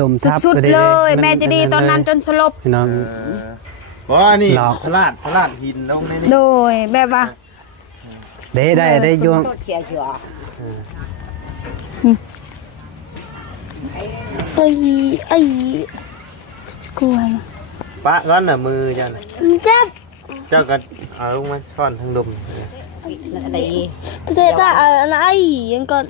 ลมทับสุดๆเลยแม่จะดีตอนนั้นจนสลบน้องว่านี่พลาดหินลงในนี่โดยแบบว่าได้ยวงไอ้กลัวปะก้อนน่ะมือจังเจ็บเจ้าก็เอาลงมาซ่อนทางดมตัวta aiยังก่อน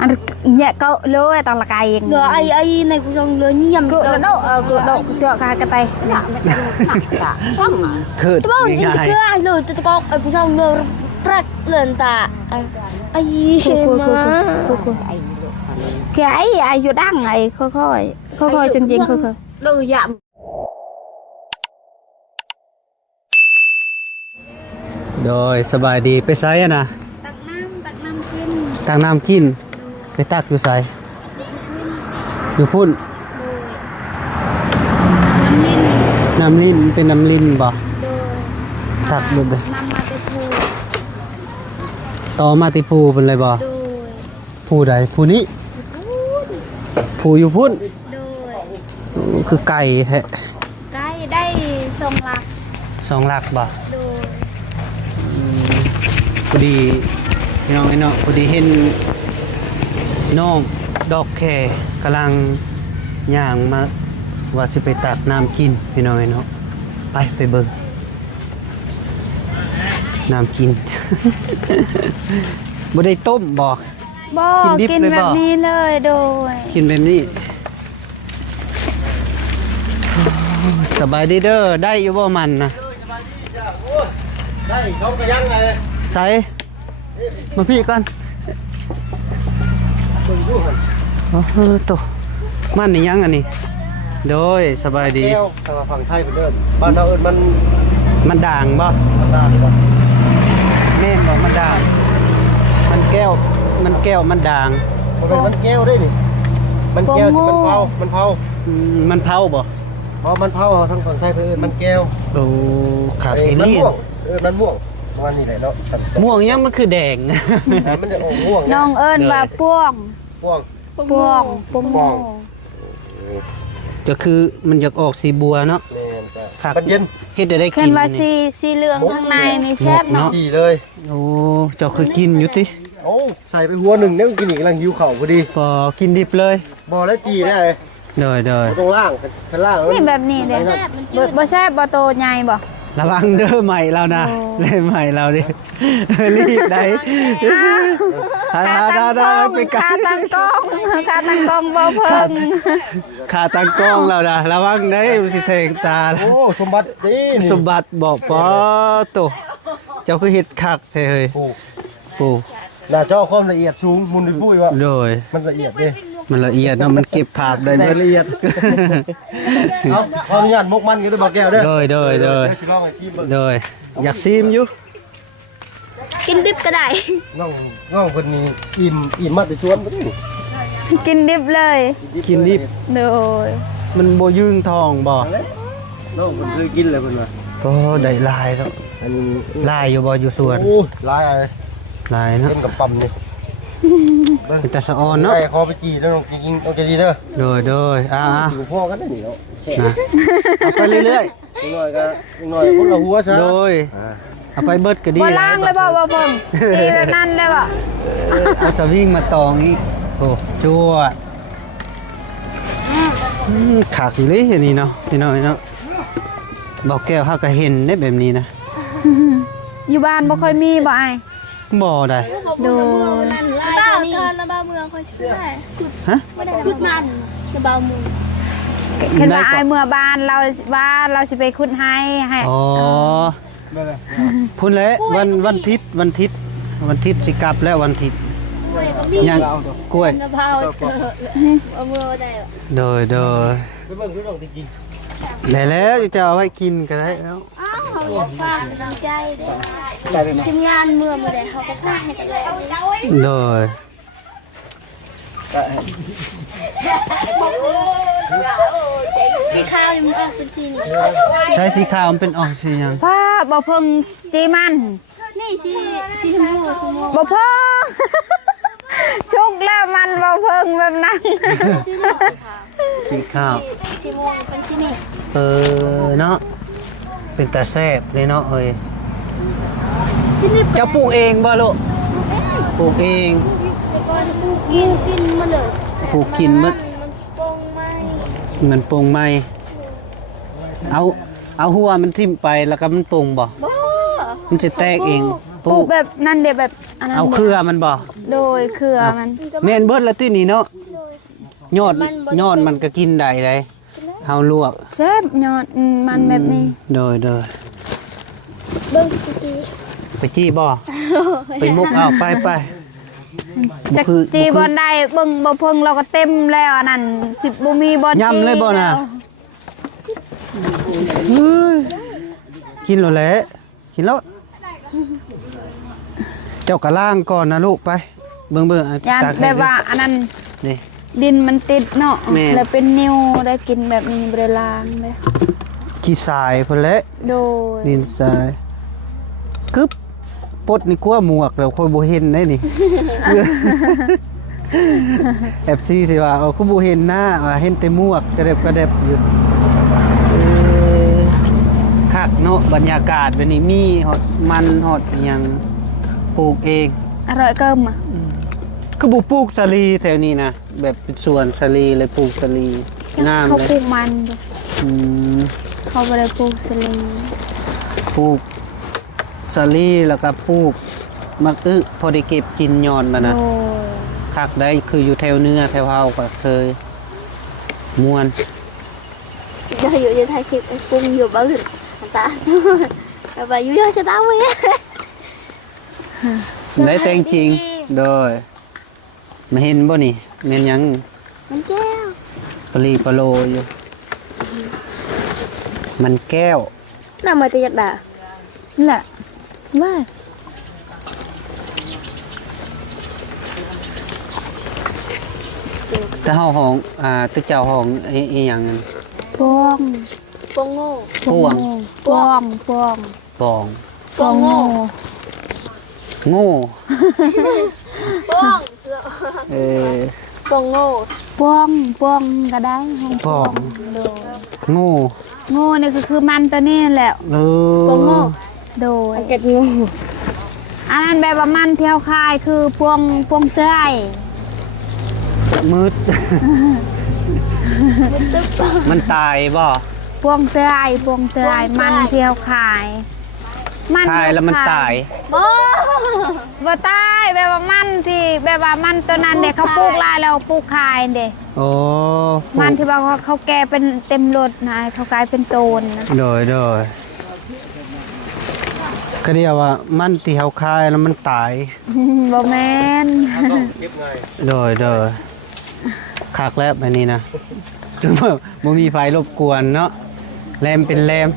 อันเนี่ยก็เลยตอนละไกยังไอ้ในกูจงเลยนี่ยำกูโดกูโดเจาะกายกันไปคือตัวนี้ก็ไอ้เลยตัวก็ไอ้กูจงเลยปรักเลื่อนตาไอ้แกไอ้อยู่ดังไอ้ค่อยจริงๆค่อยๆดูยำโดยสบายดีไปไซอะนะตักน้ำกินไปตักอยู่ไซอยู่พุ่นน้ำลิ้นเป็นน้ำลิ้นบ่ตักดูไปต่อมาที่ภูเป็นไรบ่ภูใดภูนี้ภูอยู่พุ่นคือไก่แฮะไก่ได้2 ลักบ่พอดีพี่น้องไอ้เนาะพอดีเห็นน้องดอกแคกำลังย่างมาว่าสิไปตักน้ำกินพี่น้องไอ้เนาะไปเบิ่งน้ำกิน บ่ได้ต้มบ่กินแบบนี้เลยโดยกินแบบนี้สบายดีเด้อได้อยู่บ่มันนะได้ชมกระยังไงใส่มาพี่ก่อนโอ้โหตัวมันนี่ยังอันนี้โดยสบายดีทางฝั่งไทยเป็นเดิมบ้านเรามันด่างบ่แม่นบ่มันด่างมันแก้วมันด่างมันแก้วได้นี่มันแก้วมันเผามันเผาบ่มันเผาทางฝั่งไทยเป็นมันแก้วโอ้ขาดไอ้นี่มันม่วงวันนี้แหละเนาะม่วงยังมันคือแดงมันจะออกม่วงน้องเอิญว่าป้วงก็คือมันอยากออกสีบัวเนาะมันเย็นเฮ็ดได้กินขึ้นว่าสีเหลืองข้างในนี่แซ่บเนาะจีเลยโอ้เจ้าเคยกินอยู่ติโอ้ใส่ไปหัวหนึ่งเนี่ยกินอีกกำลังหิวเข่าพอดีพอกินดิบเลยบ่แล้วจีได้เด้อตรงล่างข้างล่างนี่แบบนี้เด้บ่แซ่บบ่โตใหญ่บ่ระวังเด้อใหม่เรานะเลยใหม่เราดิรีบได้ไปขาตั้งกล้องบ่เพิ่งขาตั้งกล้องเรานะระวังได้สิเทงตาโอ้สมบัติบอกปอโตเจ้าคือเฮ็ดคักแท้เฮ้ยปู่หน้าจอความละเอียดสูงมุนปุ้ยว่าโดยมันละเอียดดิมันละเอียดเนาะมันเก็บภาพได้ละเอียดเอาขออนุญาตมกมันกันด้วยบ่แก้วเด้อโดยอยากซิมอยู่กินดิบก็ได้น้องคนนี้อิ่มมาแต่ชวนกินดิบเลยกินดิบโดยมันบ่ยืงทองบ่น้องมันเคยกินเลยเพิ่นว่าก็ได้ลายแล้วอันนี้ลายอยู่บ่อยู่สวนโอ้ลายอะไรลายเนาะเต็มกับปั๊มนี่เป็นตาสะออนเนาะไอ้คอไปจีแล้วน้องกินต้องจีเด้อโดยอยู่พ่อกันได้นี่เนาะเอาไปเรื่อยๆหน่อยคนละหัวซะโดยเอาไปเบิดก็ดีบ่ล้างเลยบ่เพิ่งตีแบบนั้นได้บ่เอาสวิงมาตองอีกโอ้จั่วขาดอยู่เลยอันนี้เนาะพี่น้อยเนาะบอกแก้วเฮาก็เห็นได้แบบนี้นะอยู่บ้านบ่ค่อยมีบ่อ้ายบ่ได้โดนบ้าเธอระบาเมืองเขาชื่ออะไรฮะไม่ได้ขุดมันระบาเมืองเห็นว่าอ้ายเมื่อบ้านเราสิไปขุดให้อ๋อพุ่นแล้ววันทิศสิกลับแล้ววันทิศยังกล้วยระบาเมืองได้โดยไปเบิ่งพี่น้องที่กินแล้วจะเอาไว้กินก็ได้แล้วเขาฟังตั้งใจด้วยทีมงานเมืองมาได้เขาก็พาให้กันเลยโดยสีขาวมันออกเป็นสีนี้ใช้สีขาวมันเป็นออกสียังป้าบ่เพิ่งจีมันนี่สีชมพูบ่เพิ่ง ชุกแล้วมันบ่เพิ่งแบบนั้น ชื่อนี่ค่ะ สีข้าว ชิมงเป็นที่นี่ เนาะเป็นตาแซ่บเลยเนาะเอ้ยเจ้าปลูกเองบ่ลูกปลูกเอง แต่ก่อนปลูกกินมาเลย ปลูกกินมึด มันโป่งไหม มันปรุงไหมเอาหัวมันทิ่มไปแล้วก็มันปรุงบ่ บ่ มันจะแตกเอง ปลูกแบบนั่นเดี๋ยวแบบอันนั้น เอาเครือมันบ่ โดยเครือมัน แม่นเบิดละตินี่เนาะยอดมันก็กินได้เลยเฮาลวก แซ่บยอดมันแบบนี้ โดย เบิ่งสิกี้ ไปจี้บ่ไปมุกเอาไป จักจีบอลได้เบิ่งบ่เพิ่งเราก็เต็มแล้วอันนั้น10บ่มีบอล ย่ำเลยบ่น่ะกินแล้วแหละกินแล้วเจ้ากะล่างก่อนนะลูกไปเบิ่ง ยานแบบว่าอันนั้น นี่ ดินมันติดเนาะ แม่น แล้วเป็นนิ้วได้กินแบบนี้บ่ได้ล้างเลย ขี้ทรายพุ่นแหละ โดย ดินทรายกึบปดนี่กลัวหมวกแล้วค่อยบ่เห็นได้นี่ FC สิว่าเอาคือบ่เห็นหน้าว่าเห็นแต่หมวกกระเด็บอยู่คักเนาะบรรยากาศแบบนี้มีฮอดมันฮอดอิหยังปลูกเอง อร่อยเกิมอ่ะ คือบ่ปลูกสาลีแถวนี้นะแบบเป็นสวนสาลีเลยปลูกสาลีงาม เขา เล ปลู ย กมันอยู่ อืม เขาบ่ได้ปลูกสลิง ปลูกสาลีแล้วก็ปลูกมักอึพอได้เก็บกินยอนมานะ โอ้ คักได้คืออยู่แถวเนื้อแถวเฮาก็เคยม่วน จะอยู่ในไทยคลิปปรุงอยู่บ้านตาแบบว่าอยู่จะตาเว้ย ได้แต่งจริงโดยมาเห็นบ่นี่แม่นหยัง มันแก้ว ปลีปะโลอยู่มันแก้ว น่ามาจะยัดด่า นั่นแหละว่า แต่เฮาห้องตึกเจ้าห้องอีหยังนั่น พวง ปงโง่ พวง พวง ปอง พวงโง่ โง่ ปง เออ ปงโง่ พวงก็ได้ห้อง พวง โดย โง่ โง่นี่ก็คือมันตัวนี้แหละ เอ ปงโง่ โดย เก็ดงู อันนั้นแบบว่ามันเที่ยวคายคือพวงเตื้อย มืด มันตายบ่ พวงเตื้อยมันเที่ยวคาย ตายแล้วมันตาย บ่ บ่ตายแบบว่ามันที่แบบว่ามันตัวนั้นเด็กเขาปลูกลายแล้วปลูกคายเด็ก โอ้ มันที่ว่าเขาแก่เป็นเต็มรถนะเขากลายเป็นโตนนะ โดยก็เรียกว่ามันที่เฮาคายแล้วมันตาย บ่แม่น โดยคักแล้วอันนี้นะ จนว่าบ่มีไฟรบกวนเนาะแรมเป็นแรม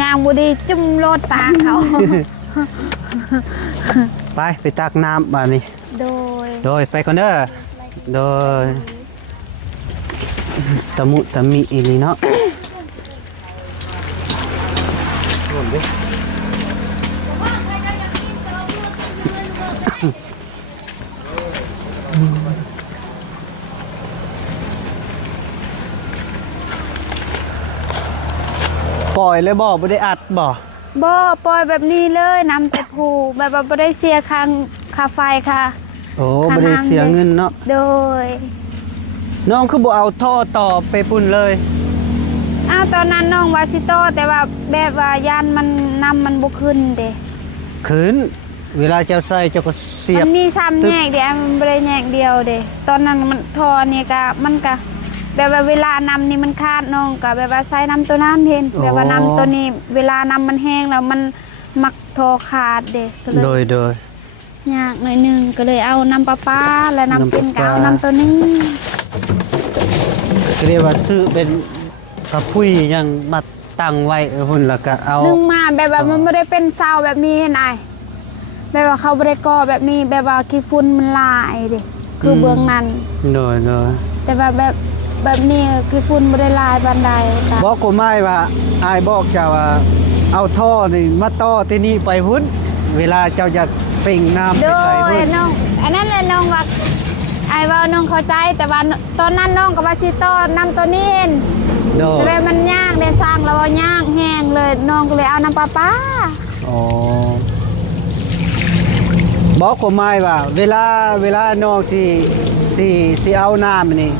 ยางบ่ดีจุ่มรถปากเขา ไปตักน้ำบาดนี้ โดย ไปก่อนเด้อโดยตะมุตะมิอีนี่เนาะ ปล่อยเลยบ่ได้อัดบ่ บ่ปล่อยแบบนี้เลยนำแต่ผูกแบบว่าบ่ได้เสียค่าไฟค่ะ โอ้บ่ได้เสียเงินเนาะ โดย น้องคือบ่เอาท่อต่อไปปุ่นเลย อ้าวตอนนั้นน้องวาสิโตแต่ว่าแบบว่ายานมันนำมันบ่ขึ้นเด้ ขืนเวลาเจ้าใส่เจ้าก็เสีย มั บ นมี3แยกเด้มันบ่ได้แยกเดียวเด้ตอนนั้นมันทอนี่ก็มันก็แบบว่าเวลานำนี่มันขาดน้องก็แบบว่าใส่น้ำตัวนั้นเห็นแบบว่าน้ำตัวนี้เวลาน้ำมันแห้งแล้วมันมักทอขาดเด้ก็เลย โดย ยากหน่อยหนึงก็เลยเอาน้ำประปาและน้ำกินก็เอา น้ำประปา น้ำตัวนี้ ก็เรียกว่าซื้อเป็นกระพุ้ยยังมาตั้งไว้พุ่นแล้วก็เอา นึ่งมาแบบว่ามันไม่ได้เป็นเศร้าแบบนี้เห็นไอแบบว่าเขาไม่ได้ก่อแบบนี้แบบว่าขี้ฝุ่นมันลายดิคือเบื้องนั้น โดย แต่ว่าแบบนี้ขี้ฝุ่นไม่ได้ลายบันไดค่ะ บอกกูไม่ว่าอายบอกเจ้าว่าเอาท่อนี่มาต่อที่นี่ไปพุ่นเวลาเจ้าจะ เป่งน้ำ โด ใส่ ย เพิ่น น้องอันนั้นแหละน้องว่าไอ้ว่าน้องเข้าใจแต่ว่าตอนนั้นน้องก็ว่าสิต่อนำตัวนี้เห็น โด แต่ ย แบบมันยากได้สร้างแล้วว่ายากแห้งเลยน้องก็เลยเอาน้ำปลาป้า อ๋อบอกผมหมายว่า เวลาน้องสิเอาน้ำนี่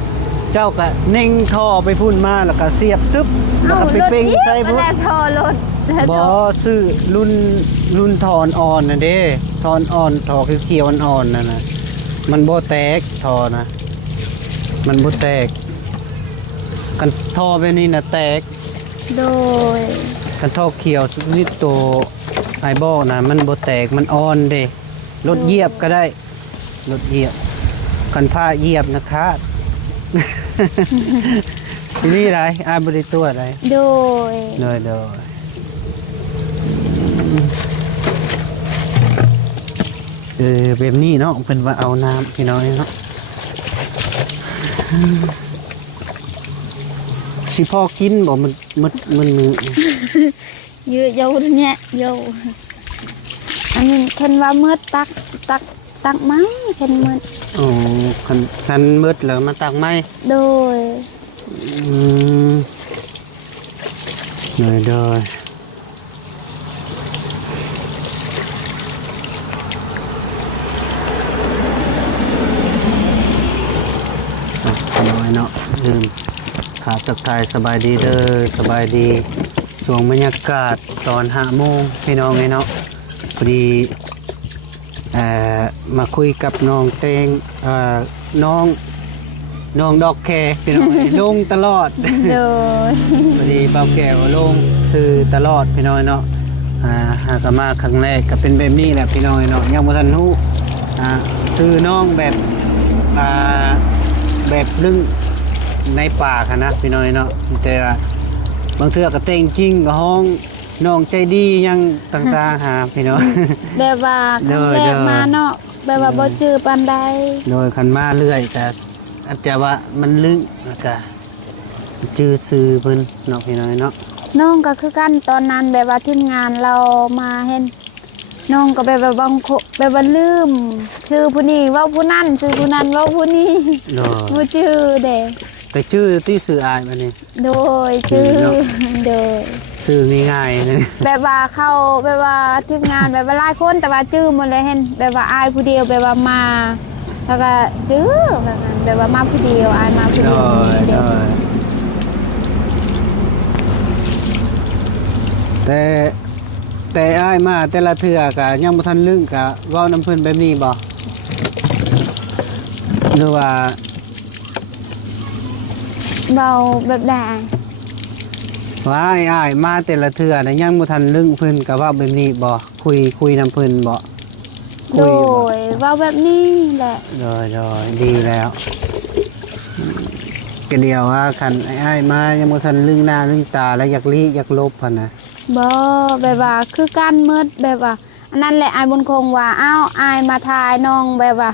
เจ้าก็เน่งท่อไปพุ่นมาแล้วก็เสียบตึ๊บแล้วก็ไปเป่งใส่ พุ่ พุ่น แล้วโทรรถแล้ว บ โทร ซื้อรุ่นทอนอ่อนน่ะเด้ทอนอ่อนทอเขียวๆอ่อนๆนั่นน่ะมันบ่แตกทอนะมันบ่แตกกันทอแบบนี้น่ะแตก โดย กันทอเขียวนี่ตัวไอบอกนะมันบ่แตกมันอ่อนเด้รถเหยียบก็ได้รถเหยียบกันผ้าเหยียบนะคะ ที่นี่ไรอาบริตัวอะไร โดย เลยแบบนี้เนาะเป็นว่าเอาน้ำพี่น้อยเนาะสิพ่อกินบอกมันมือ เยอะเยอะเนี่ยเยอะอันนี้เห็นว่ามืดตักไหมเห็นมืด โอ้คันมืดแล้วมาตักไม้ โดย เลยน้อยเนาะลืมขาดตะไคร้สบายดีเด้อสบายดีช่วงบรรยากาศตอน5 โมงพี่น้องไงเนาะพอดีมาคุยกับน้องเตงน้องดอกแคพี่น้อง ลงตลอด โดย พอดีเบาแก้วลงซื้อตลอดพี่น้อยเนาะหากนมาครั้งแรกก็เป็นแบบนี้แหละพี่น้อยเนาะยังบ่ทันรู้ซื้อน้องแบบลึ่งในป่าค่ะนะพี่น้อยเนาะแต่ว่าบางเทื่อก็เต็งจริงก็ห้องน้องใจดียังต่างๆหาพี่น้อย แบบว่าครั้งแรกมาเนาะแบบว่าบ่จื้อปานใด โดยคันมาเรื่อยแต่อาจจะว่ามันลึกแล้วก็จื้อซื้อเพิ่นเนาะพี่น้อยเนาะ น้องก็คือกันตอนนั้นแบบว่าทีมงานเรามาเห็นน้องก็แบบว่าบางคนแบบว่าลืมชื่อผู้นี้เว่าผู้นั้นชื่อผู้นั้นเว่าผู้นี้ เนาะ บ่ชื่อเด้ แต่ชื่อที่ซื้ออายบัดนี้ โดยชื่อ เนาะ โดย ซื้อง่ายๆนะ แบบว่าเข้าแบบว่าทีมงานแบบว่าหลายคนแต่ว่าชื่อหมดเลยเห็นแบบว่าอายผู้เดียวแบบว่ามา แล้วก็ชื่อแบบนั้นแบบว่ามาผู้เดียวอายมาผู้ โด เดียวย โดยแต่อ้ายมาแต่ละเทื่อก็ยังบ่ทันลึงก็เว้าน้ำเพิ่นแบบนี้บ่หรือว่า เบาแบบใด ว่าอ้ายมาแต่ละเทื่อน่ะยังบ่ทันลึงเพิ่นก็เว้าแบบนี้บ่คุยน้ำเพิ่นบ่ โดยเว่าแบบนี้แหละ โดยดีแล้วก็เดียวว่าคันอ้ายมายังบ่ทันลึงหน้าลึงตาแล้วอยากลี้อยากลบหั่นน่ะ บ่แบบว่าคือการมืดแบบว่าอันนั้นแหละอายบุญคงว่าอ้าวอายมาทายน้องแบบว่า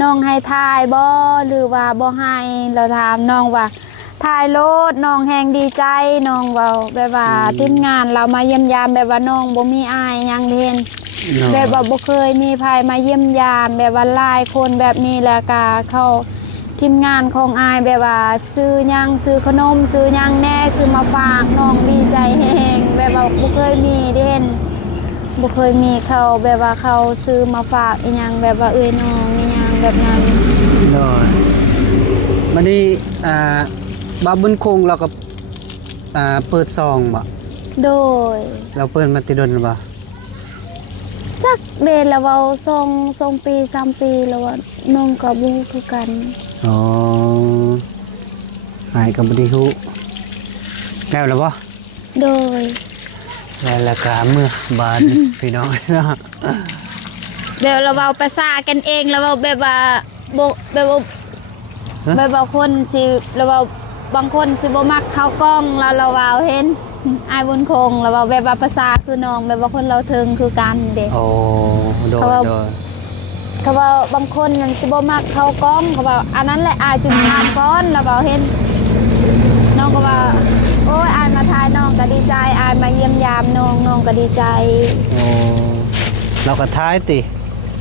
น้องให้ทายบ่หรือว่าบ่ให้เราถามน้องว่าทายโลดน้องแฮงดีใจน้องเว้าแบบว่าทีมงานเรามาเยี่ยมยามแบบว่าน้องบ่มีอายหยังเด่น เนาะ แบบว่าบ่เคยมีภัยมาเยี่ยมยามแบบว่าหลายคนแบบนี้แล้วก็เข้าทีมงานของอายแบบว่าซื้อหยังซื้อขนมซื้อหยังแน่ซื้อมาฝากน้องดีใจแฮงแบบว่าบ่เคยมีเด่นบ่เคยมีเขาแบบว่าเขาซื้อมาฝากอีหยังแบบว่าเอ้ยน้องอีหยังแบบนั้น โดยวันนี้บาบุญคงเราก็เปิดซองบ่ โดย เราเปิดมาติดนบ่ จักเดนแล้วเว้า2ปี3ปีแล้วว่าน้องก็บ่คือกัน อ๋อหายกับบริหุแล้วหรือบ่ โดย แล้วก็เมื่อบาน พี่น้องเนาะ แบบเราเว้าภาษากันเองแล้วเว้าแบบว่าบ่แบบว่าแบบว่าคนสิแล้วเว้าบางคนสิบ่มักเข้ากล้องแล้วเราเว้าเห็นอายบุญคงแล้วเว้าแบบว่าภาษาคือน้องแบบว่าคนเราถึงคือกันเด้ โอ้โดย เขาว่า โดย เขาว่าบางคนมันสิบ่มักเข้ากล้องเขาว่าอันนั้นแหละอายจึงงามก่อนแล้วเว้าเห็นน้องก็ว่าโอ้ยอายมาทายน้องก็ดีใจอายมาเยี่ยมยามน้องก็ดีใจ โอ้เราก็ท้ายติ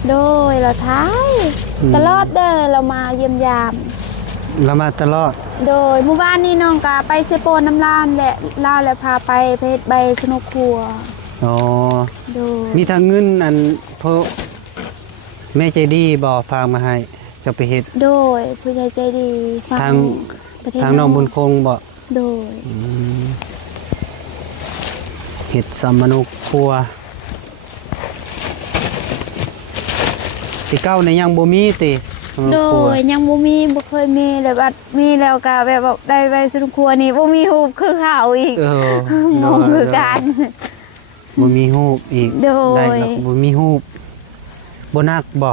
โดยเราท้ายตลอดเด้อเรามาเยี่ยมยาม เรามาตลอด โดยหมู่บ้านนี้น้องก็ไปเซโปนน้ำลามและลาวและพาไปเพชรใบสนุกครัว อ๋อ โดย มีทางเงินอันเพราะแม่ใจดีบ่ฝากมาให้จะไปเฮ็ด โดยผู้ใหญ่ใจดีฟั ทาง ประเทศ ทางน้องบุญคงบ่ โดย เฮ็ดสามนุครัวที่เก้าในยังบ่มีติสามนุ โด ครัวย ยังบ่มีบ่เคยมีเลยบัดมีแล้วก็แบบว่าได้ใบสนุกครัวนี่บ่มีรูปคือเขาอีก เออง งคือกัน บ่มีรูปอีก โดย ได้แล้วก็บ่มีรูปบ่นักบ่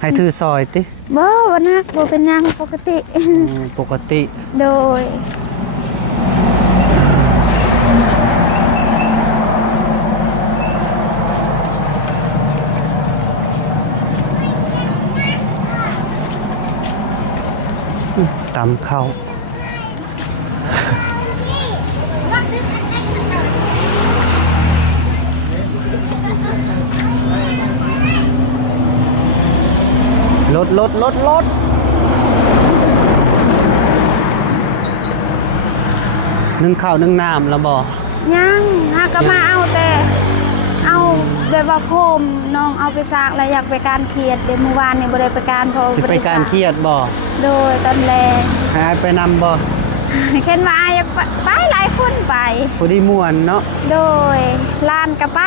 ให้ถือซอยติ บ่นักบ่เป็นหยังปกติ ปกติ โดย ตำเข้าลดนึ่งข้าวนึ่งน้ำแล้วบ่ ยังหาก็มาเอาแต่เอาแบบว่าโคมน้องเอาไปซากแล้วอยากไปการเขียดเดี๋ยวเมื่อวานนี่บ่ได้ไปการเพราะ สิ บ่ ไป ได้ การเครียดบ่ โดยตอนแรก ให้ไปนำบ่ เห็นว่าอยากไปหลายคนไป พอดีม่วนเนาะ โดยลานก็ไป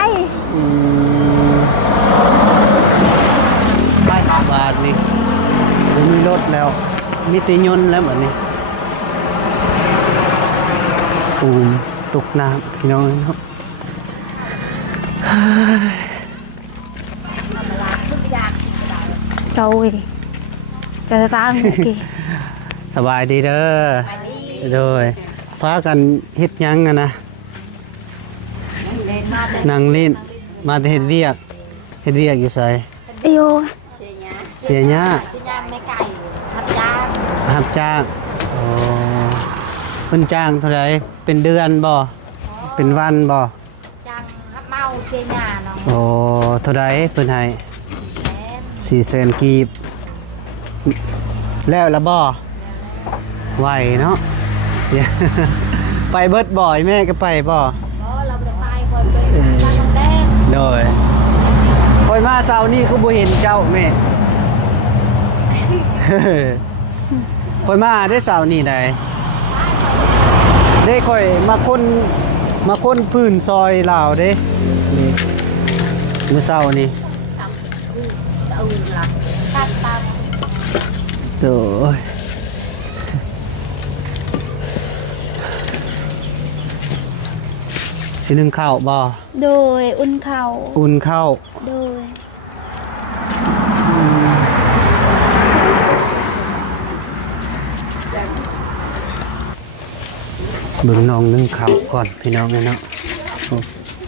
ไปบาทนี่บ่มีรถแล้ว มีแติยนต์แล้วบัดนี้ตกน้ำพี่น้องเนาะ โจยจะตามโอเค สบายดีเด้อโดยฟ้ากันเฮ็ดหยังอะนะนั่งเล่นมาแต่เฮ็ดเวียกอยู่ไส เอียว เสียหญ้า ไม่ไก่ทับจ้าง รับจ้างอ๋อเพิ่นจ้างเท่าไหร่เป็นเดือนบ่เป็นวันบ่ จ้างรับเมาเชียร์หญ้าน้อง โอ้เท่าไหร่เพิ่นให้ แม่ 400,000กีบแล้วละบ่ไหวเนาะเสีย ไปเบิดบ่อยแม่ก็ไปบ่ เพราะเราไปไปคนไปจ้างน้ำแดง โดยคอยมาเช้านี้ก็บ่เห็นเจ้าแม่ คอยมาได้เช้านี้ได้ได้คอยมาคนพื้นซอยลาวเด้นี่มื้อเช้านี้ หลักตัดตาม โอ้ยสินึ่งข้าวบ่ โดยอุ่นเข่า อุ่นข้าว โดย เบิ่งน้องนึ่งข้าวก่อนพี่น้องเนาะ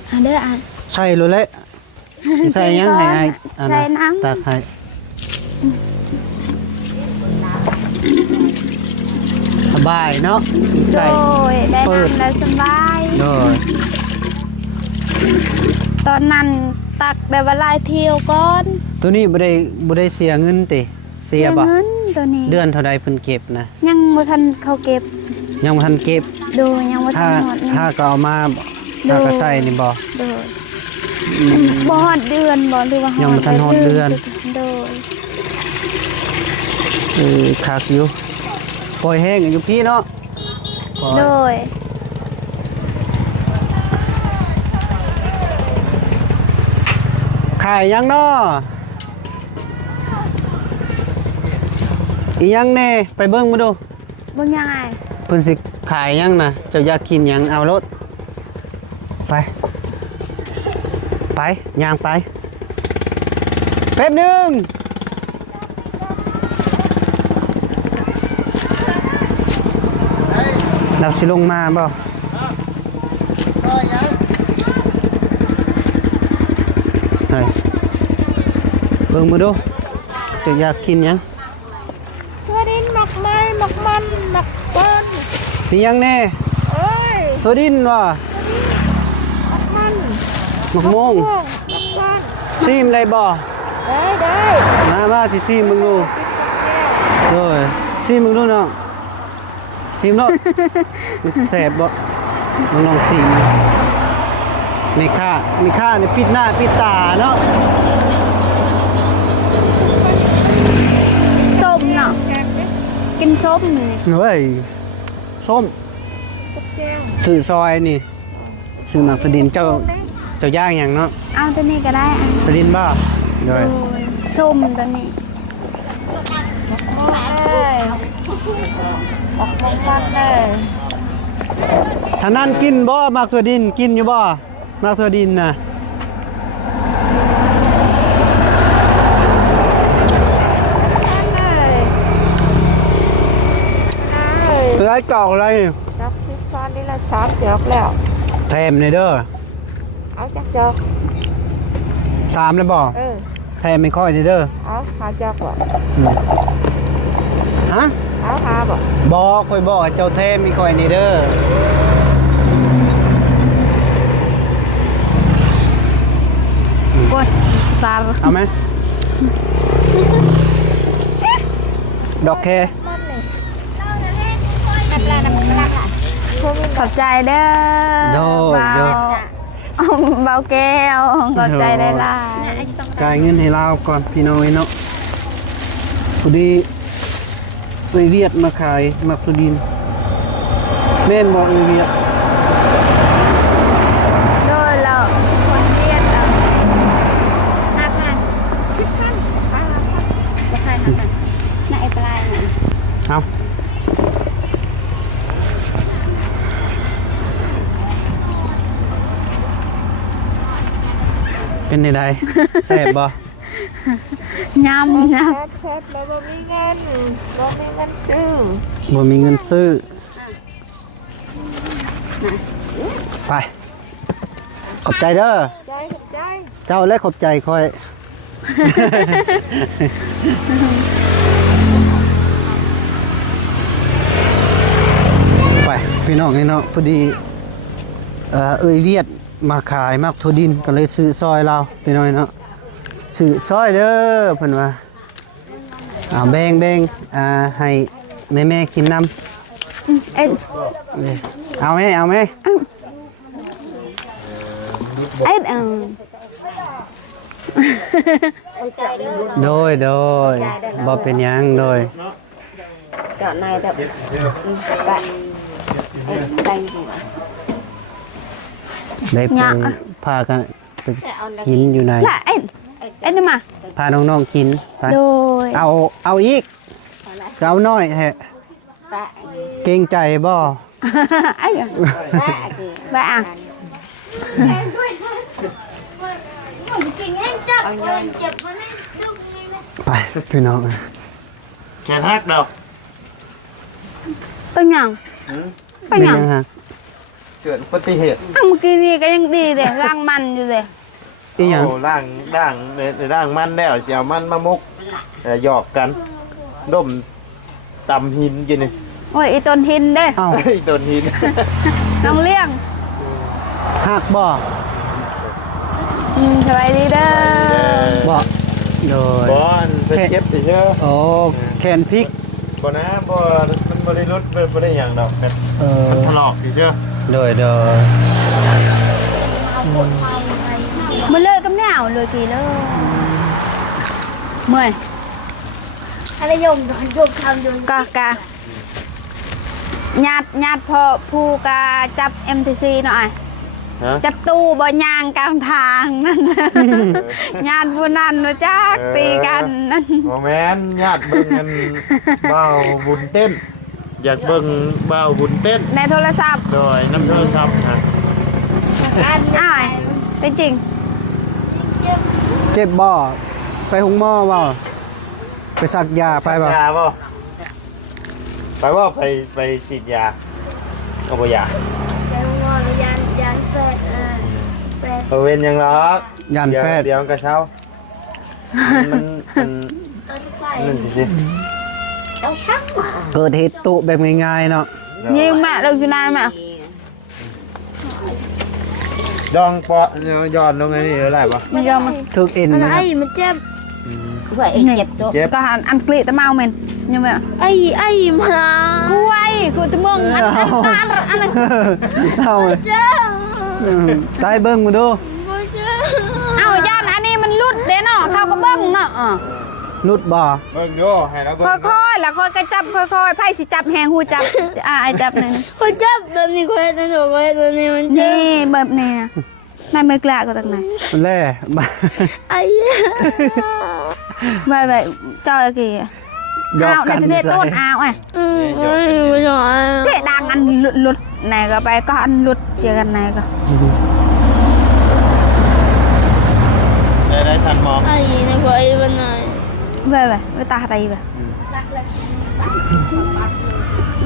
อันเด้ออ่ะ ใช่รู้แล้วสิใส่หยังให้อ้ายอัน ใส่ นั้น น้ำ ตักให้สบายเนาะ โด ไก่ ยได้ เปิด น้ำได้สบาย โดย ตอนนั้นตักแบบว่าลายเที่ยวก่อน ตัวนี้บ่ได้เสียเงินติเสียบ่ เงินตัวนี้ เดือนเท่าใดเพิ่นเก็บนะ ยังบ่ทันเขาเก็บ ยังบ่ทันเก็บ โดยยังบ่ทั ถ้าน หมดนี่ ถ้าก็เอามาถ้าก็ใส่นี่บ่ โดยบ่ฮอดเดือนบ่หรือว่า ยังบ่ทันฮอดเดือน โดย คักอยู่ปล่อยแห้งอยู่พี่เนาะปล่อย โดย ขายยังเนาะอีหยังแน่ไปเบิ่งมาดู เบิ่งยังไง เพิ่นสิขายยังนะเจ้าอยากกินหยังเอารถไปย่างไปแป๊บหนึงเราสิลงมาบ่เฮ้ยเบิ่งมาดูเจ้าอยากกินหยัง ตัวดินหมักไม้หมักมันหมักก้น มีหยังแน่ เอ้ย ตัวดินว่ะ มัน มะม่วง หมักก้น ซีมอะไรบ่ ซ มาสิซีมึงดูโดยซีมึงดูน้องซีมรถมันแสบบ่มึงลองซีมไม่ค่าเนี่ยปิดหน้าปิดตาเนาะ ส้มเนาะกินส้มนี่ เฮ้ยส้มสื่อซอยนี่สื่อหมักประดินเจ้าย่างอย่างเนาะ เอาตัวนี้ก็ได้อัน ประดินบ้าโดย ส้มตัวนี้ ท่านั้นกินบ่หมักตัวดินกินอยู่บ่หมักตัวดินน่ะเตือเก่าอะไร จักซิฟอนนี่ละ3จอกแล้ว แถมในเด้อ เอาจักจอก 3แล้วบ่ แถมไม่ค่อยในเด้อ เอา5จอกบ่ ฮะ เอา5บ่ บ่ค่อยบ่เจ้าแถมไม่ค่อยในเด้อ โอ้ยสตาร์ เอาไหมดอกแค ขอบใจเด้อ โดย เบา โดย เบาแก้วขอบใจได้ล่ะ จ่ายเงินให้เราก่อนพี่น้องเนาะพอดีไปเวียดมาขายมักพดินแม่นบอกเวียด โดยเราคนเรียนเอา นักงาน10,000ป้าบ่เคยนักกันน่าไอ้ปลายน่ะ เอาเป็นไดแซ่บบ่ ยำ แชทแล้วบ่มีเงินซื้อ บ่มีเงินซื้อไป ขอบใจเด้อ ใจขอบใจ เจ้าและขอบใจค่อย ไปพี่น้องนี่เนาะพอดีเอยเวียดมาขายมักทั่วดินก็เลยซื้อซอยเราพี่น้องเนาะซื้อซอยเด้อเพิ่นว่าแบ่งให้แม่กินน้ำ เอ็ด เอาไหม เอ็ดโดยบ่เป็นหยังโดย chọn này thật bạn xanh của ได้ไปพากันไปกินอยู่ไหน ล่ะเอ็ดนี่มา พาน้องๆกินไป โดย เอาอีกจะเอาน้อยแฮะ bạn เกรงใจบ่ ไอ้ bạn kìa บ้า ไปพี่น้อง แขนหักดอก เป็นหยังเป็นหยัง ฮะ เกิดอุบัติเหตุ เมื่อกี้นี่ก็ยังดีเลยร่างมันอยู่เลย อีหยัง โอ้ร่างมันแล้วสิเอามันมามุกหยอกกันดมตำหินกินนี่ โอ้ยอีต้นหินเด้ เอ้า ไอ้ต้นหิน น้องเลี้ยง หักบ่ สบายดีเด้อ บ่โดย บอนเป็นเจ็บเฉย โอ้แขนพริก บ่นะบ่มันบ่ได้ลดบ่ได้หยังดอกแบบ เออ มันถลอกเฉย โดย มันเลยกับแนวเลยกี่เลยเมื่อย อะไรยมทำยม กะญาติพ่อผู้กะจับ MTC หน่อย ฮะ จับตู้บ่ยางกลางทางนั่นญาติผู้นั้นมาจักตีกันนั่น บ่แม่นญาติเบิ่งกันเบาบุญเต้น อยากเบิ่งเบาบุญเต้น ในโทรศัพท์ โดยน้ำโทรศัพท์ฮะ อ้าวจริง เจ็บบ่ไปหุงหม้อบ่ไปสักยาไปบ่ ยาบ่ไปว่าไปฉีดยาเอาบ่ยา ใจงอนยันเฟดเฟด บ่เว้นหยังหรอก ยันแฟด เดี๋ยวมันกระเช้ามันนั่นสิ đau sắc mà เกิดเหตุตุแบบง่ายๆเนาะ ๆยิงแม่เราอยู่นานแม่ ดองปอย้อนลงไงนี่อะไรปะ มันยอมมา ถึกเอ็น anh นะครับ ấy mình chép vậy dẹp chỗ เจ็บ ก็หันอันกฤษตะเมาเหม็นยังไง ai mà กล้วยกูจะมองอันตาอันนั้น เอาเลย chứ ตายเบิ่งมาดู เอาย่านอันนี้มันรุดเด้เนาะเขาก็เบิ้งเนาะ นุดบ่ เบิ่งดูให้เราเบิ่ง ค่อยๆแล้วค่อยก็จับค่อยๆไพ่สิจับแหงหูจับไอ้จับนี่ คนจับแบบนี้คนจะบอกว่าตัวนี้มันจะ นี่แบบนี้นายมือกล้าก็ตั้งไหน แล่บ่ ไอ้ vậy cho kì หยอก áo กั này น thì thế ใส่ tốt áo này ไม่ใช่ thế đang ăn lụt lụt này có bài có ăn lụt chỉ gần này cơ ได้ทันหมอ ไอ้ในพวกไอ้วันไหน về về với ta đây về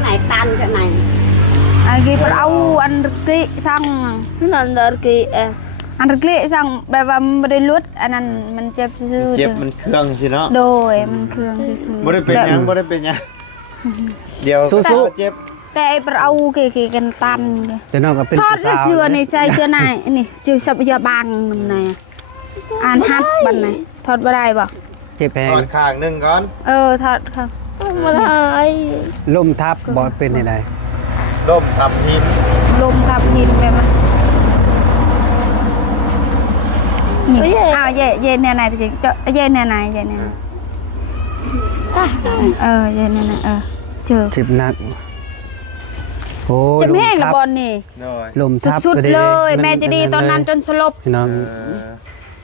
này san chỗ này anh kia bắt áo ăn kỹ xong นั่นดาร์กี้เอ ăn kỹ xong bài và mới lụt anh ăn mình chép sư เจ็บมันเครื่องสิเนาะ đôi mình thương sư บ่ได้เป็นหยังบ่ได้เป็นหยังเดี๋ยว สู้ เจ็บ แต่bắt áo kìกันตัน จะนอกก็เป็น ทอด ผู้สาว เชือนี่ใช่เชือไหนนี่จือสับยาบางมันไหนอ่านฮัดบันไหนทอดบ่ได้บ่ เจ็บแพ ถ ง อดข้างหนึงก่อน ทอดครับ มาได้ ลมทับบ่เป็นยังไง ล่มทับหิน ลมทับหินไปมั้ยนี่อ้าวเย่เนี่ยไหนจริงเจาะเย่เนี่ยไหนเย่เนี่ยเย่เนี่ยไหนเจอ สิบนัดโอ้ จะแม่ง ล ละ ม บ ทั อบ ลนี่ โดย ลมทับ สุด ก็ ๆเลย น แม่จะดีตอนนั้นจนสลบ พี่น้อง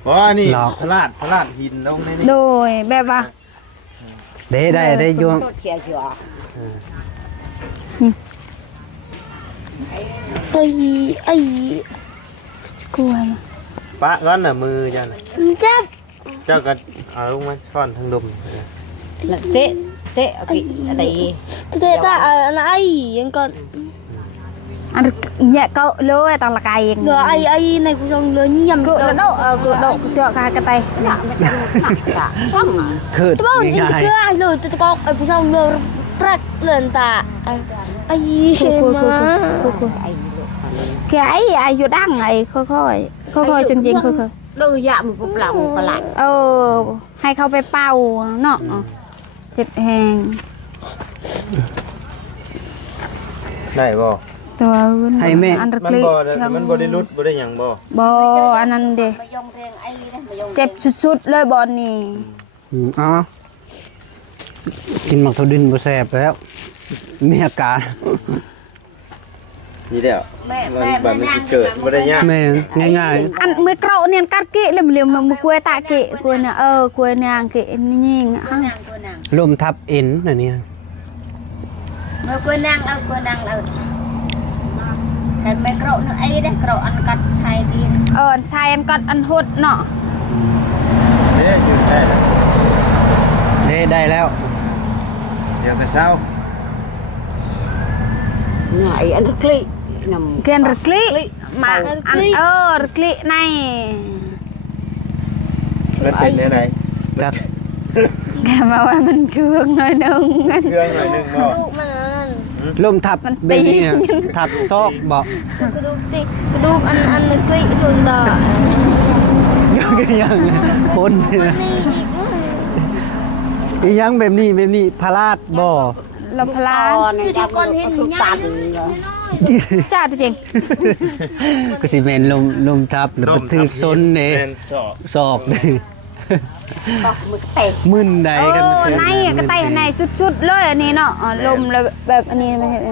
บ่ว่านี่ หลอก พลาดหินลงในนี่ โดยแบบว่า ได้ยวง tốt chè chùa ไอ้ กล้วย ปะก่อนน่ะมือเจ้าน่ะ จับ เจ้าก็เอาลงมาช้อนทั้งดม là tệ ở cái ở đây ตัวเตะไอ้ยังก่อน อันเนี่ยก็เลยตอนละกายเอง เหลือไอ้ในกูชงเหลือนี่ยำ cứ là đâu cứ đâuเจาะกระต่าย xong à คืด ตัวบ้านนี่ ง่าย เกลือไอ้เลยตัวก็ไอ้กูชงเหลือปรักเลือนตาไอ้มา แค่ไอ้อยู่ดังไอ้ค่อยจริงๆค่อย đôi dạ một cục lòng một lại ให้เขาไปเป่าเนาะเจ็บแหง ได้บ่ ตัวอื่นอัน มัน เล็ก บ่มันบ่ได้รุดบ่ได้หยังบ่ บ่อันนั้นเด้เจ็บสุดๆเลยบอลนี่ เอากินหมักเท่าดินบ่แซ่บแล้วมีอาการ นี่แล้วมันแบบมันสิเกิดบ่ได้ยาก แม่ง่าย อันมือเกราเนี่ยกัดเกะเลยมันเรียกมือกล้วยตาเกะกล้วยเนี่ยกล้วยนางเกะนี่ง ๆลมทับเอ็นอันนี้ người quên năng đâu then mấy cậu nữa ấy đấy cậu ăn cắt xay đi ใช่อันกัดอันหดเนาะ เด้หยุดได้แล้ว ได้แล้ว เดี๋ยวก็เช้า ngại ăn thức lị nằm เกนรึกลิมาอันรึกลิใน แล้วเป็นได้ไหน จัก แกมาว่ามันเครื่องหน่อยนึง เครื่องหน่อยหนึงบ่ ดูมันนั่น ลมทับ มันตี แบบนี้อะทับซอกบ่ กระดูกตีกระดูกอันกลิ้งทุนตา ยังปนอีหยังแบบนี้พลาดบ่ เราพลา này ra con tàn rồi จ้าจริง ก็สิแม่นลมทับแล้วมันถึกซนเด้ เป็นศอก ซอกเด้ bọc một cái มึนใดกัน ในกระต่ายในชุดๆเลยอันนี้เนาะลมแล้วแบบอันนี้มันเห็น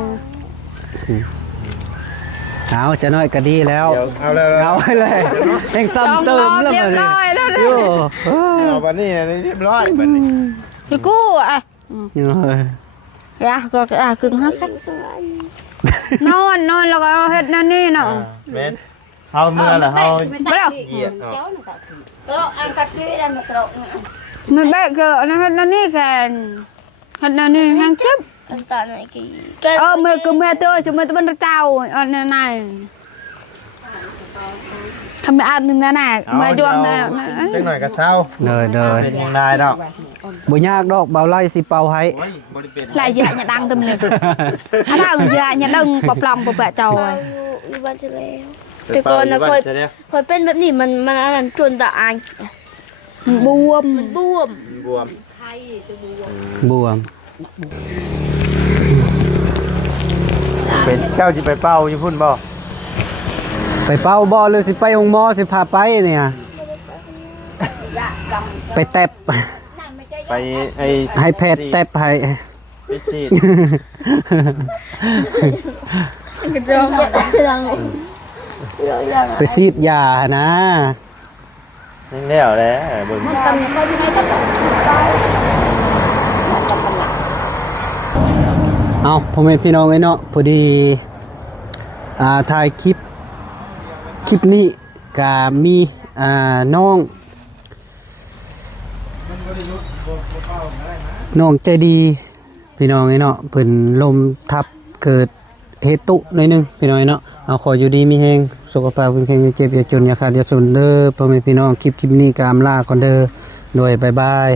เอาจะน้อยก็ดีแล้ว เดี๋ยวเอาแล้ว เอาให้เลยแห่งซ้ำเติมแล้ว เรีย มา บ เล ร้อยแล้ว โย่ เอาบัดนี้เรียบร้อยบัดนี้ พี่กู้อ่ะก็กึ่งฮักนอนแล้วก็เฮ็ดนั่นนี่เนาะ แม่นเฮาเมื่อล่ะเฮา บ่แล้ว เหยียดเนาะ cậu ăn cắt kỹ ra mà cậu มันแบกเกอนะเฮ็ดนั่นนี่แค่เฮ็ดนั่นนี่แฮงจับ อันตาไหนกี่ มือก็มือเตอจะมือตะบันเจ้าอันนั้นน่ะทำไมอันนึงนั่นน่ะมาดวงน่ะ จังหน่อยก็เช้า เด้อ เป็นยังได้ดอก บ่ยากดอกเบาไล่สิเป่าให้ โอ้ยบ่ได้เป็น lại dạ nhà đăng tâm lực à thằng dạ nhà đăng bọc lòng bọc bẹ trầu อยู่บ้านเฉลียวแต่ก่อนนะคอยเป็นแบบนี้มันอันนั้นจนตาอาย บวม มันบวม บวม บวม เป็นเจ้าสิไปเป้าอยู่พุ่นบ่ ไปเป้าบ่หรือสิไปโรงหมอสิพาไปเนี่ยไปแตบ ไปให้แพทย์แตบให้ ไปฉีด ร้องร้อง ไปฉีดยานะ นี่แล้วแหละเบิ่ง เอาพ่อแม่พี่น้องไอ้เนาะพอดีถ่ายคลิปนี้ก็มีน้องใจดีพี่น้องไอ้เนาะเพิ่นลมทับเกิดเหตุหน่อยนึงพี่น้องไอ้เนาะเอาขออยู่ดีมีแฮงสุขภาพแข็งแรงอย่าเจ็บอย่าจนอย่าขาดอย่าจนเด้อพ่อแม่พี่น้องคลิปนี้ก็อำลาก่อนเด้อโดยบ๊ายบาย